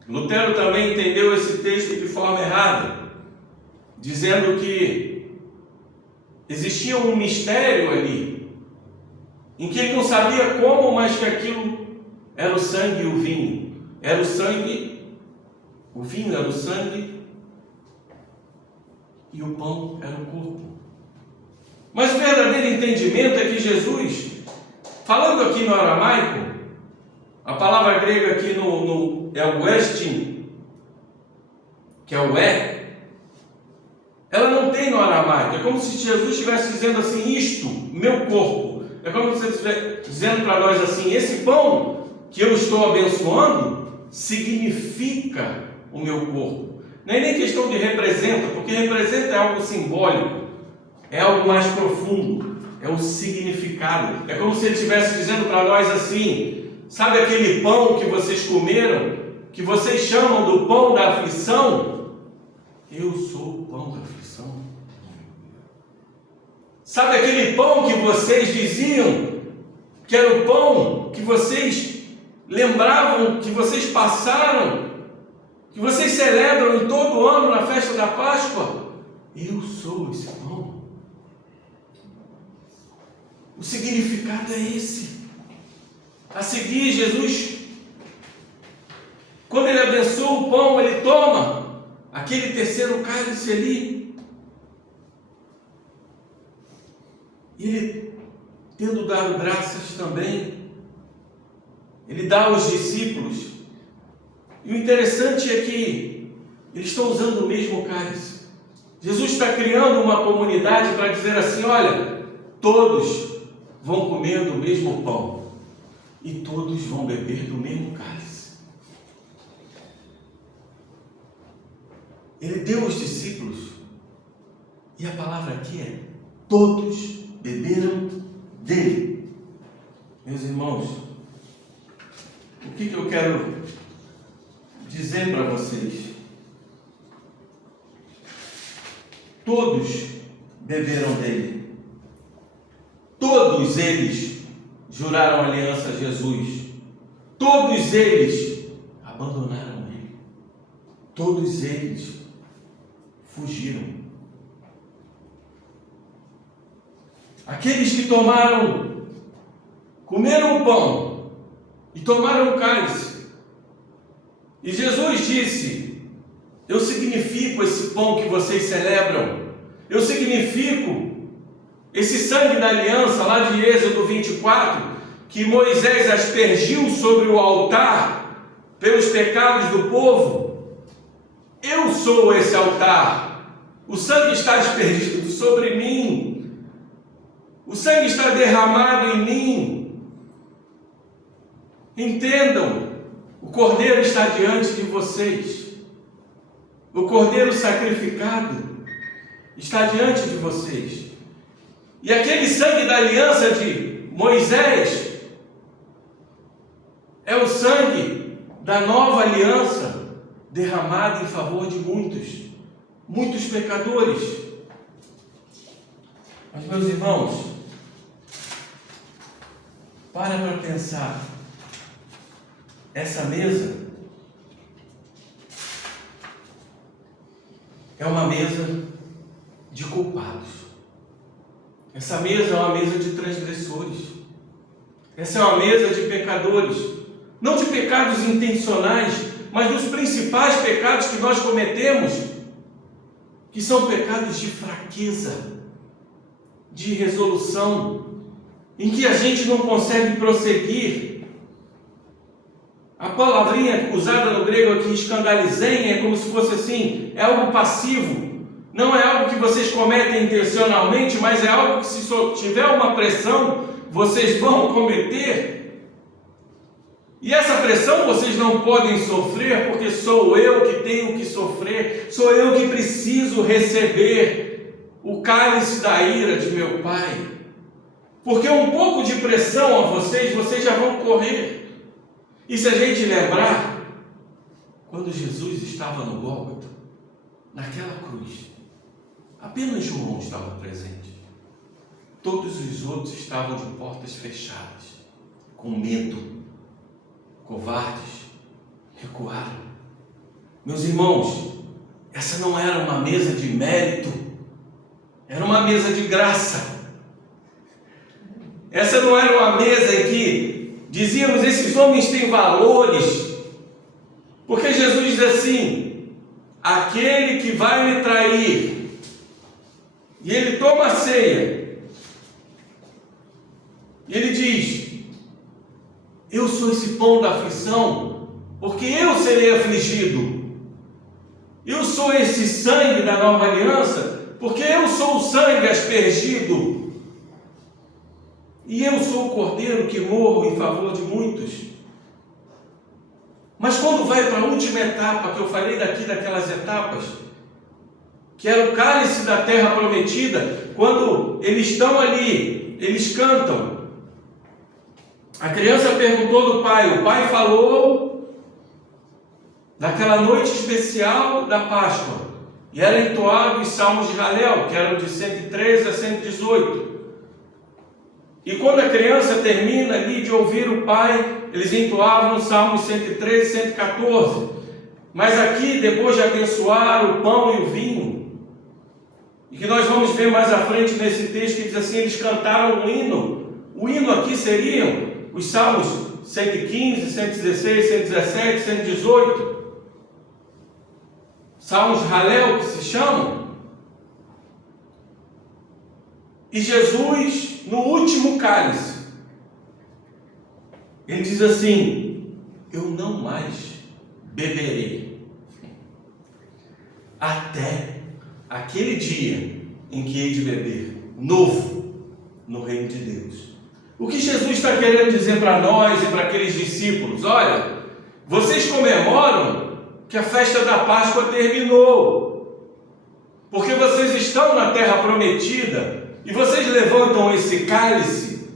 Lutero também entendeu esse texto de forma errada, dizendo que existia um mistério ali, em que ele não sabia como, mas que aquilo era o sangue e o vinho. Era o sangue, o vinho era o sangue e o pão era o corpo. Mas o verdadeiro entendimento é que Jesus, falando aqui no aramaico, a palavra grega aqui é o estin, que é o ela não tem no aramaico. É como se Jesus estivesse dizendo assim: isto, meu corpo. É como se você estivesse dizendo para nós assim: esse pão que eu estou abençoando significa o meu corpo. Não é nem questão de representa, porque representa é algo simbólico, é algo mais profundo, é o significado. É como se ele estivesse dizendo para nós assim: sabe aquele pão que vocês comeram, que vocês chamam do pão da aflição? Eu sou o pão da aflição. Sabe aquele pão que vocês diziam que era o pão que vocês lembravam, que vocês passaram, que vocês celebram em todo ano na festa da Páscoa? Eu sou esse pão. O significado é esse. A seguir, Jesus, quando ele abençoa o pão, ele toma aquele terceiro cálice ali, e ele, tendo dado graças também, ele dá aos discípulos. E o interessante é que eles estão usando o mesmo cálice. Jesus está criando uma comunidade para dizer assim: olha, todos vão comer do mesmo pão e todos vão beber do mesmo cálice. Ele deu aos discípulos, e a palavra aqui é: todos beberam dele. Meus irmãos, o que eu quero dizer para vocês? Todos beberam dele. Todos eles juraram aliança a Jesus. Todos eles abandonaram ele. Todos eles fugiram. Aqueles que comeram o pão e tomaram o cálice. E Jesus disse: eu significo esse pão que vocês celebram. Eu significo esse sangue da aliança lá de Êxodo 24, que Moisés aspergiu sobre o altar pelos pecados do povo. Eu sou esse altar. O sangue está aspergido sobre mim. O sangue está derramado em mim. Entendam, o Cordeiro está diante de vocês. O Cordeiro sacrificado está diante de vocês. E aquele sangue da aliança de Moisés é o sangue da nova aliança derramado em favor de muitos pecadores. Mas, meus irmãos, para pensar. Essa mesa é uma mesa de culpados. Essa mesa é uma mesa de transgressores. Essa é uma mesa de pecadores. Não de pecados intencionais, mas dos principais pecados que nós cometemos, que são pecados de fraqueza, de resolução, em que a gente não consegue prosseguir. A palavrinha usada no grego aqui, escandalizem, é como se fosse assim, é algo passivo. Não é algo que vocês cometem intencionalmente, mas é algo que, se tiver uma pressão, vocês vão cometer. E essa pressão vocês não podem sofrer, porque sou eu que tenho que sofrer, sou eu que preciso receber o cálice da ira de meu Pai. Porque um pouco de pressão a vocês já vão correr. E se a gente lembrar, quando Jesus estava no Gólgota, naquela cruz, apenas João estava presente. Todos os outros estavam de portas fechadas, com medo, covardes, recuaram. Meus irmãos, essa não era uma mesa de mérito, era uma mesa de graça. Essa não era uma mesa em que dizíamos, esses homens têm valores, porque Jesus diz assim, aquele que vai me trair, e ele toma a ceia, e ele diz, eu sou esse pão da aflição, porque eu serei afligido, eu sou esse sangue da nova aliança, porque eu sou o sangue aspergido, e eu sou o Cordeiro que morro em favor de muitos. Mas quando vai para a última etapa, que eu falei daquelas etapas, que era o cálice da terra prometida, quando eles estão ali, eles cantam. A criança perguntou do pai, o pai falou daquela noite especial da Páscoa, e era entoado os salmos de Halel, que eram de 113 a 118. E quando a criança termina ali de ouvir o pai, eles entoavam os salmos 113 e 114. Mas aqui, depois de abençoar o pão e o vinho, e que nós vamos ver mais à frente nesse texto, que diz assim, eles cantaram um hino. O hino aqui seriam os salmos 115, 116, 117, 118. Salmos Halel, que se chamam. E Jesus, no último cálice, ele diz assim, eu não mais beberei, até aquele dia em que hei de beber, novo, no reino de Deus. O que Jesus está querendo dizer para nós e para aqueles discípulos? Olha, vocês comemoram que a festa da Páscoa terminou, porque vocês estão na terra prometida, e vocês levantam esse cálice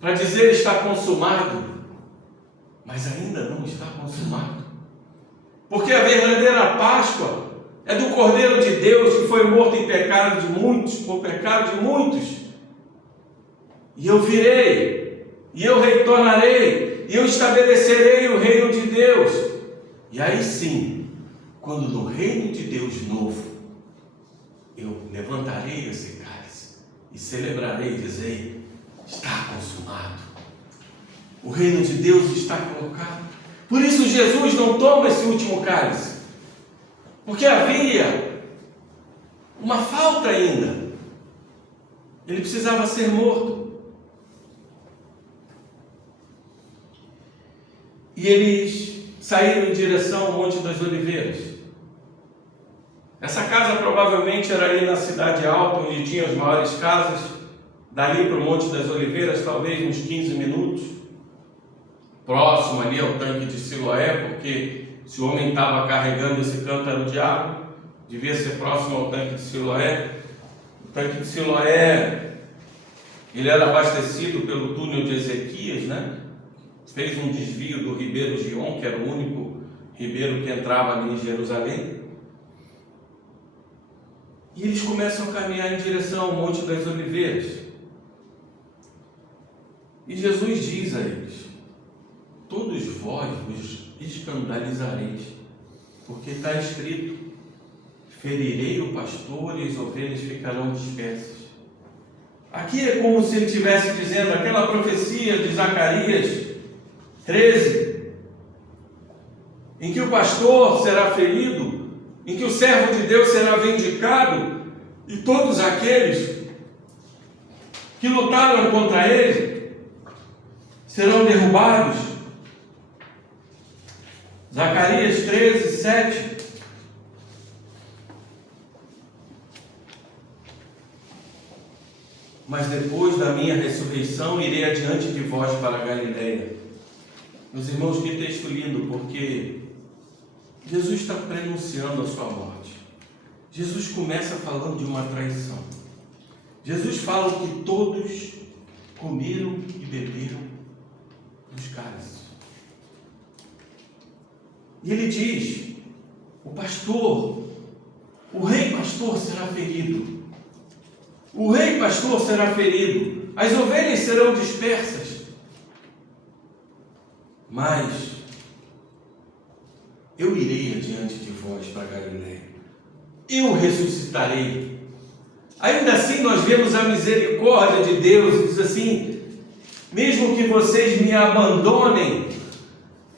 para dizer está consumado, mas ainda não está consumado, porque a verdadeira Páscoa é do Cordeiro de Deus que foi morto em pecado de muitos, por pecado de muitos, e eu virei, e eu retornarei, e eu estabelecerei o reino de Deus, e aí sim, quando no reino de Deus novo, eu levantarei esse cálice e celebrarei e dizer, está consumado. O reino de Deus está colocado. Por isso Jesus não toma esse último cálice, porque havia uma falta ainda. Ele precisava ser morto. E eles saíram em direção ao Monte das Oliveiras. Essa casa provavelmente era ali na cidade alta, onde tinha as maiores casas. Dali para o Monte das Oliveiras, talvez uns 15 minutos. próximo ali ao tanque de Siloé, porque se o homem estava carregando esse cântaro de água, devia ser próximo ao tanque de Siloé. O tanque de Siloé, ele era abastecido pelo túnel de Ezequias, né? Fez um desvio do ribeiro Gion, que era o único ribeiro que entrava ali em Jerusalém. E eles começam a caminhar em direção ao Monte das Oliveiras. E Jesus diz a eles: todos vós vos escandalizareis, porque está escrito: ferirei o pastor e as ovelhas ficarão dispersas. Aqui é como se ele estivesse dizendo aquela profecia de Zacarias 13, em que o pastor será ferido, em que o servo de Deus será vindicado, e todos aqueles que lutaram contra ele serão derrubados. Zacarias 13, 7. Mas depois da minha ressurreição irei adiante de vós para a Galileia. Meus irmãos, que texto lindo, porque Jesus está prenunciando a sua morte. Jesus começa falando de uma traição. Jesus fala que todos comeram e beberam dos cálices. E ele diz: o pastor, o rei pastor será ferido. O rei pastor será ferido. As ovelhas serão dispersas. Mas eu irei adiante de vós para Galileia. Eu ressuscitarei. Ainda assim nós vemos a misericórdia de Deus. Diz assim: mesmo que vocês me abandonem,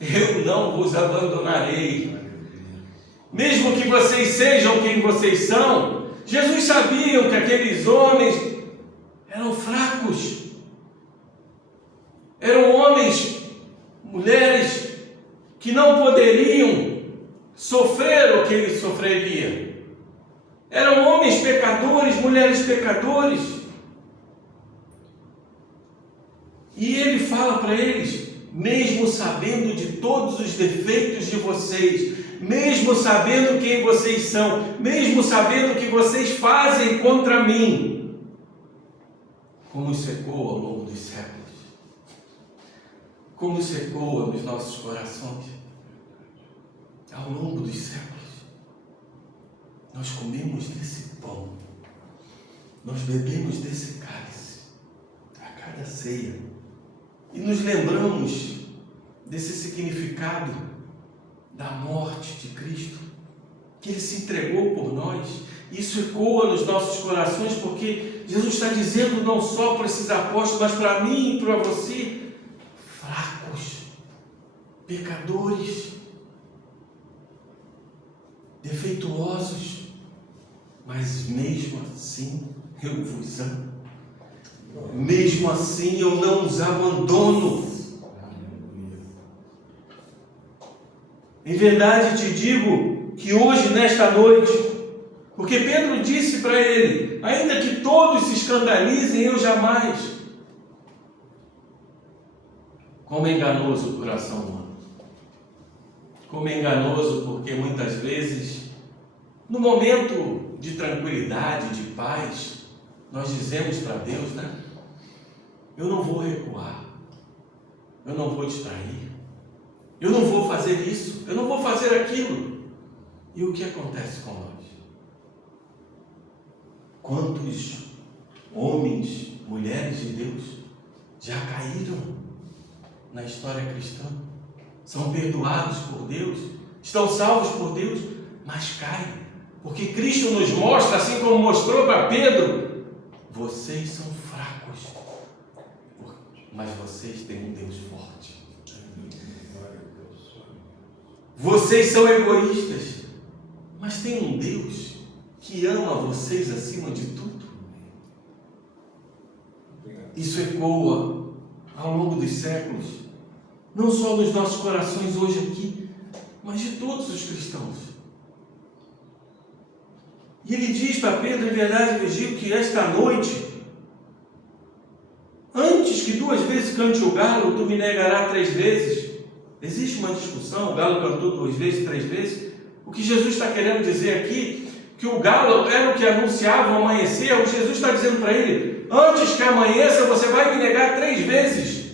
eu não vos abandonarei. Mesmo que vocês sejam quem vocês são. Jesus sabia que aqueles homens eram fracos. Eram homens, mulheres que não poderiam sofrer o que ele sofreria. Eram homens pecadores, mulheres pecadores. E ele fala para eles: mesmo sabendo de todos os defeitos de vocês, mesmo sabendo quem vocês são, mesmo sabendo o que vocês fazem contra mim, como secou ao longo dos séculos, como secou nos nossos corações, ao longo dos séculos, nós comemos desse pão, nós bebemos desse cálice, a cada ceia, e nos lembramos desse significado da morte de Cristo, que Ele se entregou por nós. Isso ecoa nos nossos corações, porque Jesus está dizendo não só para esses apóstolos, mas para mim e para você: fracos, pecadores, defeituosos, mas mesmo assim eu vos amo. Mesmo assim eu não os abandono. Em verdade te digo que hoje, nesta noite, porque Pedro disse para ele: ainda que todos se escandalizem, eu jamais. Como é enganoso o coração humano. Como é enganoso, porque muitas vezes, no momento de tranquilidade, de paz, nós dizemos para Deus, né? Eu não vou recuar, eu não vou distrair, eu não vou fazer isso, eu não vou fazer aquilo. E o que acontece com nós? Quantos homens, mulheres de Deus já caíram na história cristã? São perdoados por Deus, estão salvos por Deus, mas caem, porque Cristo nos mostra, assim como mostrou para Pedro: vocês são fracos, mas vocês têm um Deus forte. Vocês são egoístas, mas tem um Deus que ama vocês acima de tudo. Isso ecoa ao longo dos séculos, não só nos nossos corações hoje aqui, mas de todos os cristãos. E ele diz para Pedro, em verdade, Virgílio, que esta noite, antes que 2 vezes cante o galo, tu me negarás 3 vezes. Existe uma discussão, o galo cantou 2 vezes, 3 vezes. O que Jesus está querendo dizer aqui, que o galo era o que anunciava o amanhecer. O Jesus está dizendo para ele: antes que amanheça, você vai me negar 3 vezes.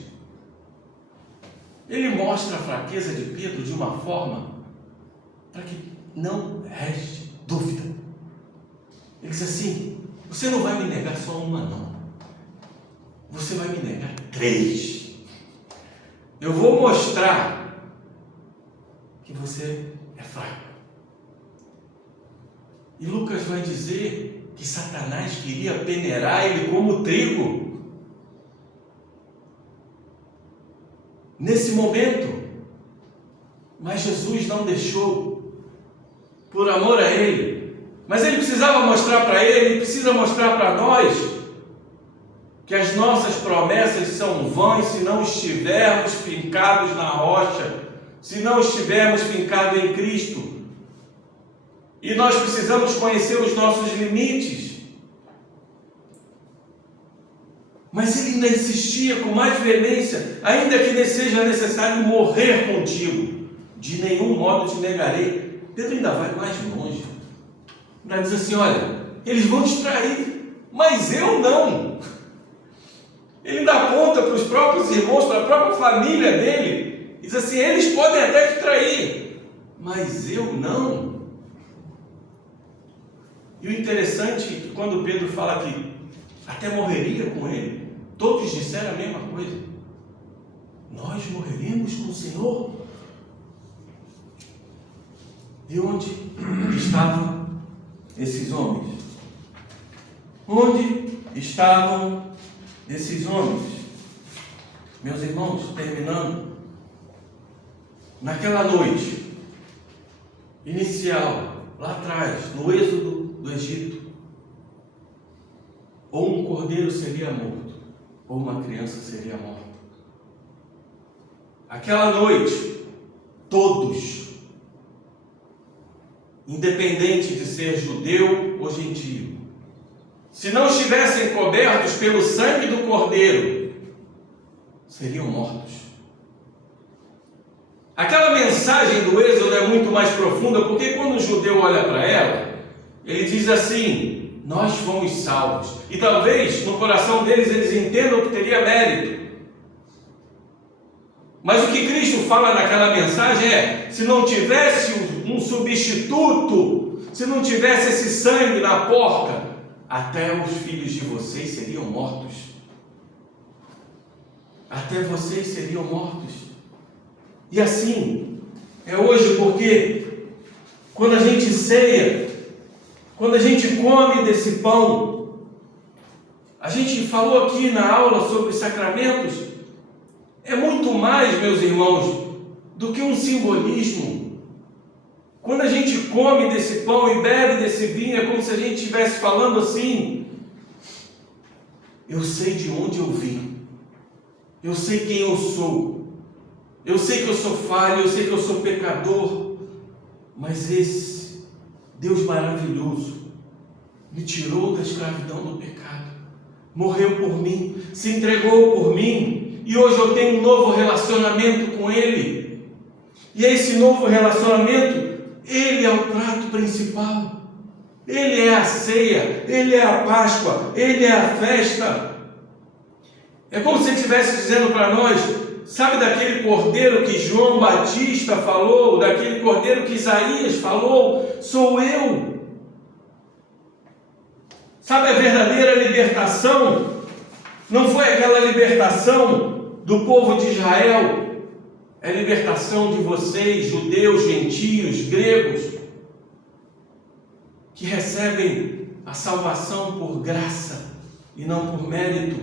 Ele mostra a fraqueza de Pedro de uma forma para que não reste dúvida. Ele diz assim: você não vai me negar só uma, não. Você vai me negar 3. Eu vou mostrar que você é fraco. E Lucas vai dizer que Satanás queria peneirar ele como trigo. Nesse momento, mas Jesus não deixou, por amor a ele. Mas ele precisava mostrar para ele precisa mostrar para nós que as nossas promessas são vãs se não estivermos fincados na rocha, se não estivermos fincados em Cristo. E nós precisamos conhecer os nossos limites. Mas ele ainda insistia com mais veemência: ainda que seja necessário morrer contigo, de nenhum modo te negarei. Pedro ainda vai mais longe. Ainda diz assim: olha, eles vão te trair, mas eu não. Ele ainda aponta para os próprios irmãos, para a própria família dele, e diz assim: eles podem até te trair, mas eu não. E o interessante é que quando Pedro fala que até morreria com ele, todos disseram a mesma coisa: nós morreríamos com o Senhor. E onde estavam esses homens? Onde estavam esses homens? Meus irmãos, terminando, naquela noite inicial, lá atrás, no êxodo do Egito, ou um cordeiro seria morto, ou uma criança seria morta. Aquela noite, todos, independente de ser judeu ou gentio, se não estivessem cobertos pelo sangue do cordeiro, seriam mortos. Aquela mensagem do Êxodo é muito mais profunda, porque quando o judeu olha para ela, ele diz assim: nós fomos salvos. E talvez no coração deles eles entendam que teria mérito. Mas o que Cristo fala naquela mensagem é: se não tivesse um substituto, se não tivesse esse sangue na porta, até os filhos de vocês seriam mortos. Até vocês seriam mortos. E assim é hoje, porque quando a gente ceia, quando a gente come desse pão, a gente falou aqui na aula sobre sacramentos, é muito mais, meus irmãos, do que um simbolismo. Quando a gente come desse pão e bebe desse vinho, é como se a gente estivesse falando assim: eu sei de onde eu vim, eu sei quem eu sou, eu sei que eu sou falho, eu sei que eu sou pecador, mas esse Deus maravilhoso me tirou da escravidão do pecado, morreu por mim, se entregou por mim, e hoje eu tenho um novo relacionamento com Ele. E esse novo relacionamento, Ele é o prato principal, Ele é a ceia, Ele é a Páscoa, Ele é a festa. É como se Ele estivesse dizendo para nós: sabe daquele cordeiro que João Batista falou, daquele cordeiro que Isaías falou? Sou eu. Sabe a verdadeira libertação? Não foi aquela libertação do povo de Israel, é a libertação de vocês, judeus, gentios, gregos, que recebem a salvação por graça e não por mérito.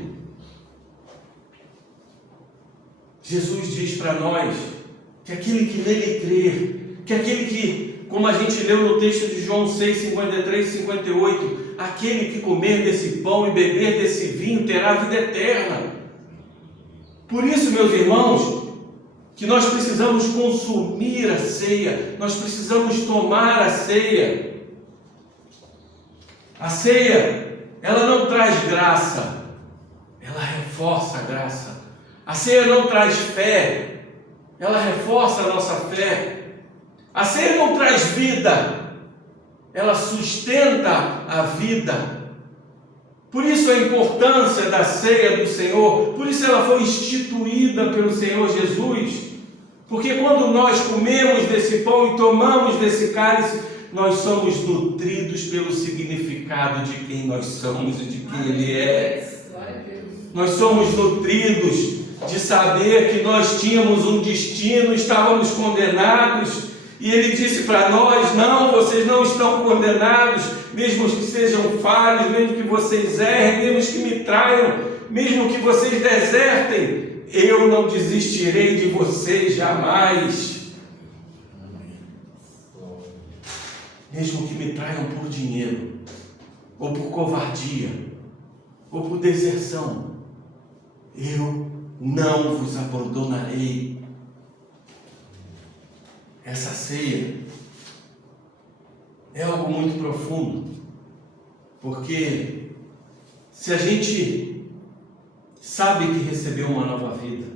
Jesus diz para nós que aquele que nele crer, que aquele que, como a gente leu no texto de João 6, 53 e 58, aquele que comer desse pão e beber desse vinho terá vida eterna. Por isso, meus irmãos, que nós precisamos consumir a ceia, nós precisamos tomar a ceia. A ceia, ela não traz graça, ela reforça a graça. A ceia não traz fé, ela reforça a nossa fé. A ceia não traz vida, ela sustenta a vida. Por isso a importância da ceia do Senhor, por isso ela foi instituída pelo Senhor Jesus. Porque quando nós comemos desse pão e tomamos desse cálice, nós somos nutridos pelo significado de quem nós somos e de quem Ele é. Nós somos nutridos de saber que nós tínhamos um destino, estávamos condenados, e Ele disse para nós: não, vocês não estão condenados, mesmo que sejam falhos, mesmo que vocês errem, mesmo que me traiam, mesmo que vocês desertem, eu não desistirei de vocês jamais. Mesmo que me traiam por dinheiro, ou por covardia, ou por deserção, eu não vos abandonarei. Essa ceia é algo muito profundo, porque se a gente sabe que recebeu uma nova vida,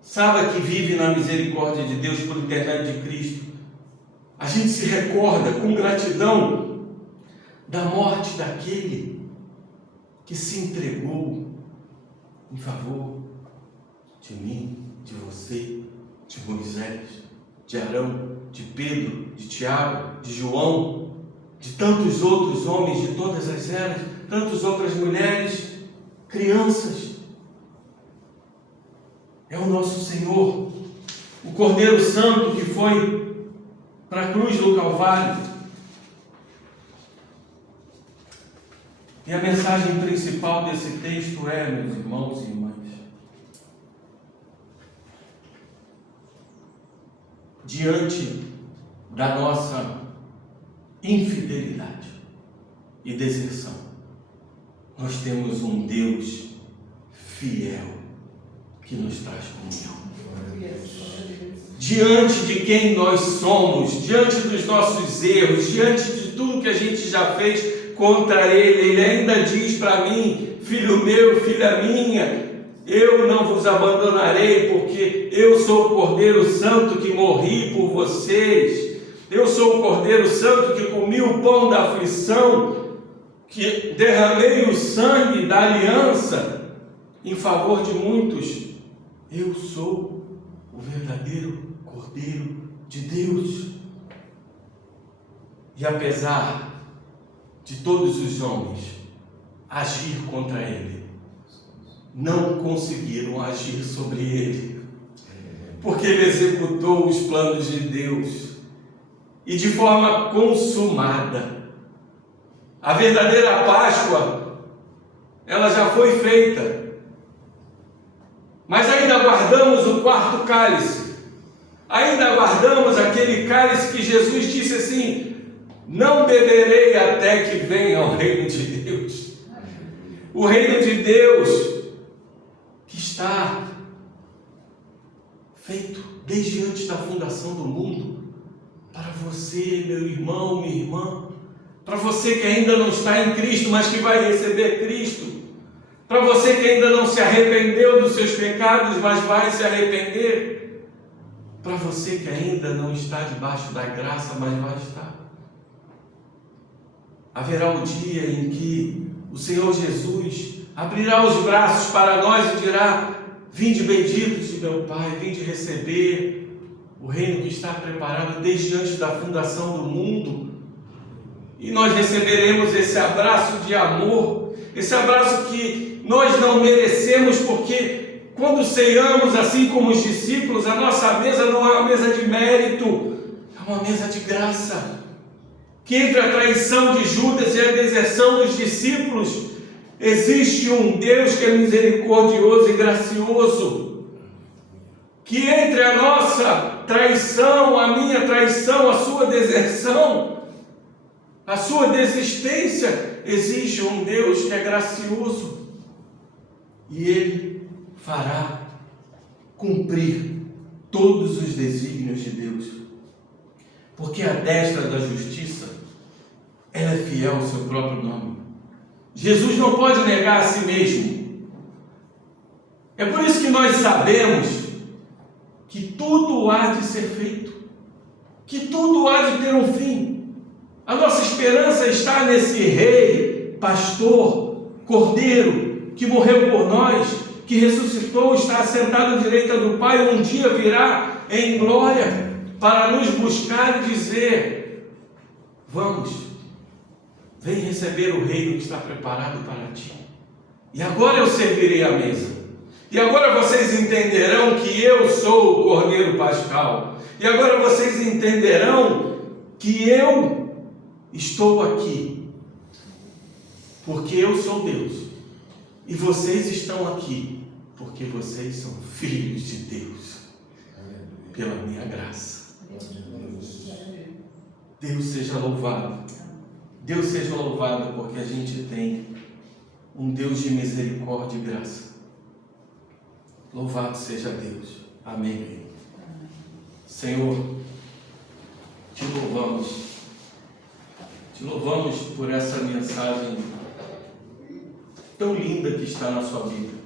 sabe que vive na misericórdia de Deus por intermédio de Cristo, a gente se recorda com gratidão da morte daquele que se entregou em favor de mim, de você, de Moisés, de Arão, de Pedro, de Tiago, de João, de tantos outros homens de todas as eras, tantas outras mulheres, crianças. É o nosso Senhor, o Cordeiro Santo que foi para a cruz do Calvário. E a mensagem principal desse texto é, meus irmãos e irmãs, diante da nossa infidelidade e deserção, nós temos um Deus fiel que nos traz comunhão. Diante de quem nós somos, diante dos nossos erros, diante de tudo que a gente já fez contra Ele, Ele ainda diz para mim: filho meu, filha minha, eu não vos abandonarei, porque eu sou o Cordeiro Santo que morri por vocês, eu sou o Cordeiro Santo que comi o pão da aflição, que derramei o sangue da aliança em favor de muitos. Eu sou o verdadeiro Cordeiro de Deus. E apesar de todos os homens agir contra Ele, não conseguiram agir sobre Ele, porque Ele executou os planos de Deus, e de forma consumada. A verdadeira Páscoa, ela já foi feita, mas ainda aguardamos o quarto cálice, ainda aguardamos aquele cálice que Jesus disse assim: não beberei até que venha o reino de Deus. O reino de Deus que está feito desde antes da fundação do mundo, para você, meu irmão, minha irmã, para você que ainda não está em Cristo, mas que vai receber Cristo, para você que ainda não se arrependeu dos seus pecados, mas vai se arrepender, para você que ainda não está debaixo da graça, mas vai estar. Haverá um dia em que o Senhor Jesus abrirá os braços para nós e dirá: vinde benditos de meu Pai, vinde receber o reino que está preparado desde antes da fundação do mundo. E nós receberemos esse abraço de amor, esse abraço que nós não merecemos, porque quando ceiamos assim como os discípulos, a nossa mesa não é uma mesa de mérito, é uma mesa de graça. Que entre a traição de Judas e a deserção dos discípulos, existe um Deus que é misericordioso e gracioso. Que entre a nossa traição, a minha traição, a sua deserção, a sua desistência, existe um Deus que é gracioso. E Ele fará cumprir todos os desígnios de Deus. Porque a destra da justiça, ela é fiel ao seu próprio nome. Jesus não pode negar a si mesmo. É por isso que nós sabemos que tudo há de ser feito, que tudo há de ter um fim. A nossa esperança está nesse rei, pastor, cordeiro, que morreu por nós, que ressuscitou, está assentado à direita do Pai, um dia virá em glória para nos buscar e dizer: vamos, vem receber o reino que está preparado para ti. E agora eu servirei a mesa. E agora vocês entenderão que eu sou o Cordeiro Pascal. E agora vocês entenderão que eu estou aqui, porque eu sou Deus. E vocês estão aqui, porque vocês são filhos de Deus, pela minha graça. Deus seja louvado. Deus seja louvado, porque a gente tem um Deus de misericórdia e graça. Louvado seja Deus. Amém. Senhor, te louvamos. Te louvamos por essa mensagem tão linda que está na sua Bíblia.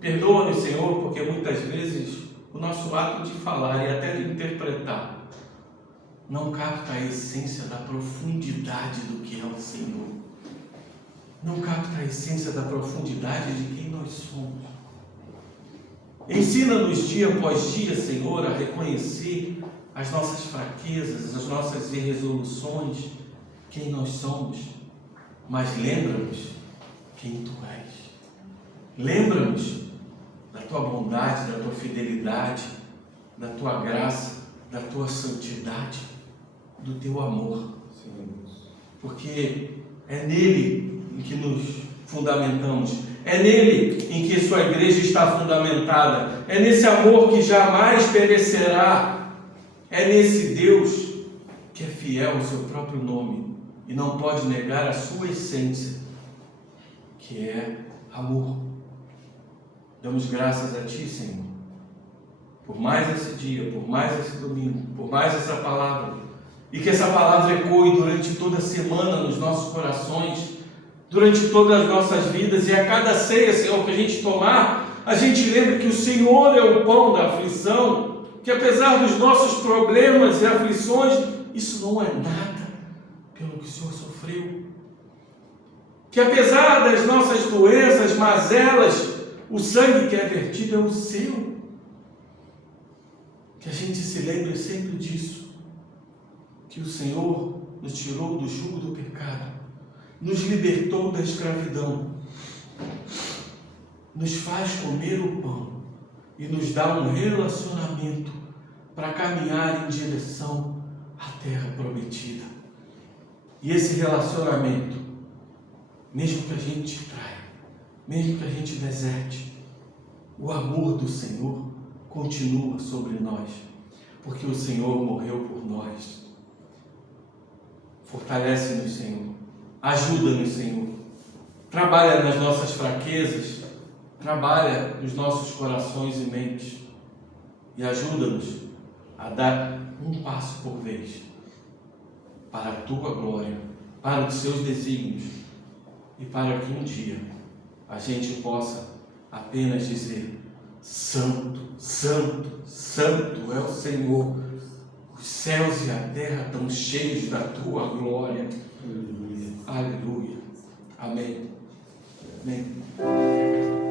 Perdoa-nos, Senhor, porque muitas vezes o nosso ato de falar e até de interpretar não capta a essência da profundidade do que é o Senhor. Não capta a essência da profundidade de quem nós somos. Ensina-nos dia após dia, Senhor, a reconhecer as nossas fraquezas, as nossas irresoluções, quem nós somos. Mas lembra-nos quem Tu és. Lembra-nos da Tua bondade, da Tua fidelidade, da Tua graça, da Tua santidade, do Teu amor. Porque é nele em que nos fundamentamos. É nele em que sua igreja está fundamentada. É nesse amor que jamais perecerá. É nesse Deus que é fiel ao seu próprio nome e não pode negar a sua essência, que é amor. Damos graças a Ti, Senhor, por mais esse dia, por mais esse domingo, por mais essa palavra, e que essa palavra ecoe durante toda a semana nos nossos corações, durante todas as nossas vidas, e a cada ceia, Senhor, que a gente tomar, a gente lembre que o Senhor é o pão da aflição, que apesar dos nossos problemas e aflições, isso não é nada pelo que o Senhor sofreu. Que apesar das nossas doenças, mazelas, o sangue que é vertido é o Seu. Que a gente se lembre sempre disso, que o Senhor nos tirou do jugo do pecado, nos libertou da escravidão, nos faz comer o pão e nos dá um relacionamento para caminhar em direção à terra prometida. E esse relacionamento, mesmo que a gente traia, mesmo que a gente deserte, o amor do Senhor continua sobre nós, porque o Senhor morreu por nós. Fortalece-nos, Senhor. Ajuda-nos, Senhor. Trabalha nas nossas fraquezas, trabalha nos nossos corações e mentes e ajuda-nos a dar um passo por vez para a Tua glória, para os Seus desígnios e para que um dia a gente possa apenas dizer: Santo, Santo, Santo é o Senhor. Os céus e a terra estão cheios da Tua glória. Aleluia. Amém. Amém.